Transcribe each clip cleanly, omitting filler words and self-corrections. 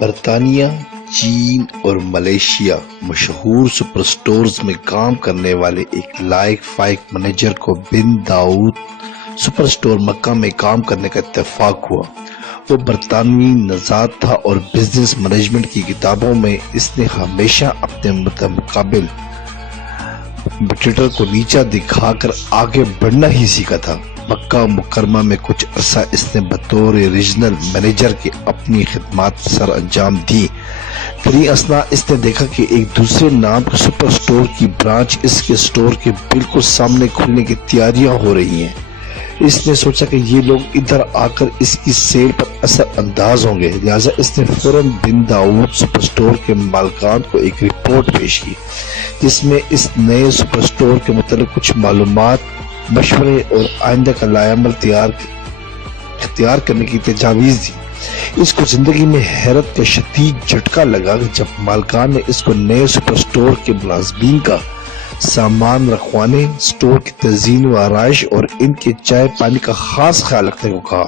برطانیہ، چین اور ملائیشیا مشہور سپر سٹورز میں کام کرنے والے ایک لائق فائق منیجر کو بن داؤد سپر سٹور مکہ میں کام کرنے کا اتفاق ہوا۔ وہ برطانوی نژاد تھا اور بزنس مینجمنٹ کی کتابوں میں اس نے ہمیشہ اپنے متقابل کمپیٹیٹر کو نیچا دکھا کر آگے بڑھنا ہی سیکھا تھا۔ مکہ مکرمہ میں کچھ عرصہ اس نے بطور ریجنل مینیجر کے اپنی خدمات سر انجام دی۔ تری اثنا اس نے دیکھا کہ ایک دوسرے نام کے سپر سٹور کی برانچ اس کے سٹور کے بالکل سامنے کھلنے کی تیاریاں ہو رہی ہیں۔ اس نے سوچا کہ یہ لوگ ادھر آ کر اس کی سیل پر اثر انداز ہوں گے، لہٰذا اس نے فوراً بن داؤد سپر سٹور کے مالکان کو ایک رپورٹ پیش کی جس میں اس نئے سپر سٹور کے متعلق کچھ معلومات، مشورے اور آئندہ کا لائحہ عمل اختیار کرنے کی تجاویز دی۔ اس کو زندگی میں حیرت کا شدید جھٹکا لگا جب مالکان نے اس کو نئے سپر سٹور کے ملازمین کا سامان رکھوانے، سٹور کی تزئین و آرائش اور ان کے چائے پانی کا خاص خیال رکھنے کو کہا۔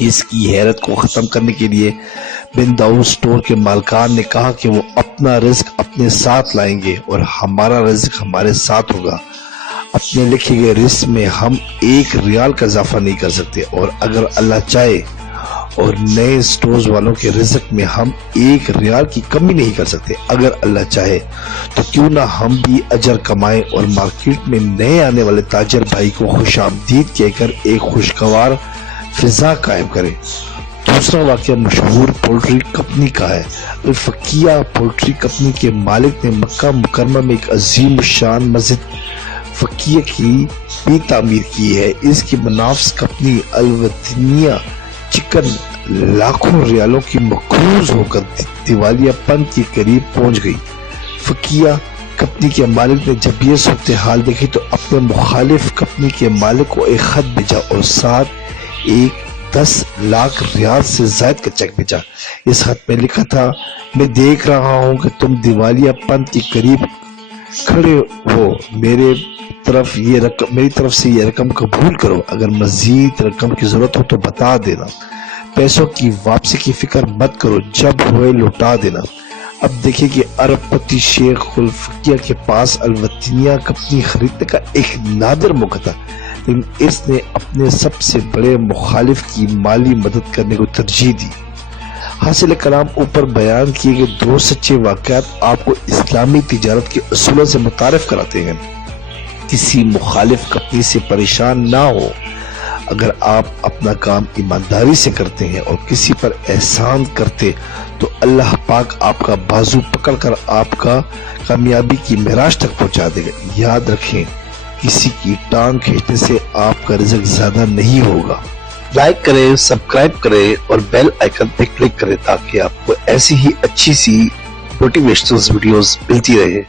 اس کی حیرت کو ختم کرنے کے لیے بن داؤد سٹور کے مالکان نے کہا کہ وہ اپنا رزق اپنے ساتھ لائیں گے اور ہمارا رزق ہمارے ساتھ ہوگا۔ اپنے لکھے گئے رزق میں ہم 1 ریال کا اضافہ نہیں کر سکتے، اور اگر اللہ چاہے اور نئے سٹورز والوں کے رزق میں ہم 1 ریال کی کمی نہیں کر سکتے۔ اگر اللہ چاہے تو کیوں نہ ہم بھی اجر کمائیں اور مارکیٹ میں نئے آنے والے تاجر بھائی کو خوش آمدید کہہ کر ایک خوشگوار فضا قائم کریں۔ دوسرا واقعہ مشہور پولٹری کمپنی کا ہے۔ الفقیہ پولٹری کمپنی کے مالک نے مکہ مکرمہ میں ایک عظیم شان مسجد فقیہ کی بھی تعمیر کی ہے۔ اس کی منافس کمپنی الوطنیہ چکن لاکھوں ریالوں کی مقروض ہو کر دیوالیہ پن کے قریب پہنچ گئی۔ فقیہ کمپنی کے مالک نے جب یہ صورتحال دیکھی تو اپنے مخالف کمپنی کے مالک کو ایک خط بھیجا اور ساتھ ایک 10 لاکھ ریال سے زائد کا چیک بھیجا۔ اس خط میں لکھا تھا، میں دیکھ رہا ہوں کہ تم دیوالیہ پن کے قریب کھڑے ہو، میری طرف سے یہ رقم قبول کرو، اگر مزید رقم کی ضرورت ہو تو بتا دینا، پیسوں کی واپسی کی فکر مت کرو، جب ہوئے لوٹا دینا۔ اب دیکھیں کہ ارب پتی شیخ الفقیہ کے پاس الوطنیہ کمپنی خریدنے کا ایک نادر موقع تھا، لیکن اس نے اپنے سب سے بڑے مخالف کی مالی مدد کرنے کو ترجیح دی۔ حاصل کلام اوپر بیان کیے گئے 2 سچے واقعات آپ کو اسلامی تجارت کے اصولوں سے متعارف کراتے ہیں۔ کسی مخالف کمپنی سے پریشان نہ ہو۔ اگر آپ اپنا کام ایمانداری سے کرتے ہیں اور کسی پر احسان کرتے تو اللہ پاک آپ کا بازو پکڑ کر آپ کا کامیابی کی معراج تک پہنچا دے گا۔ یاد رکھیں، کسی کی ٹانگ کھینچنے سے آپ کا رزق زیادہ نہیں ہوگا۔ لائک کریں، سبسکرائب کریں اور بیل آئیکن پہ کلک کریں تاکہ آپ کو ایسی ہی اچھی سی موٹیویشنل ویڈیوز ملتی رہے۔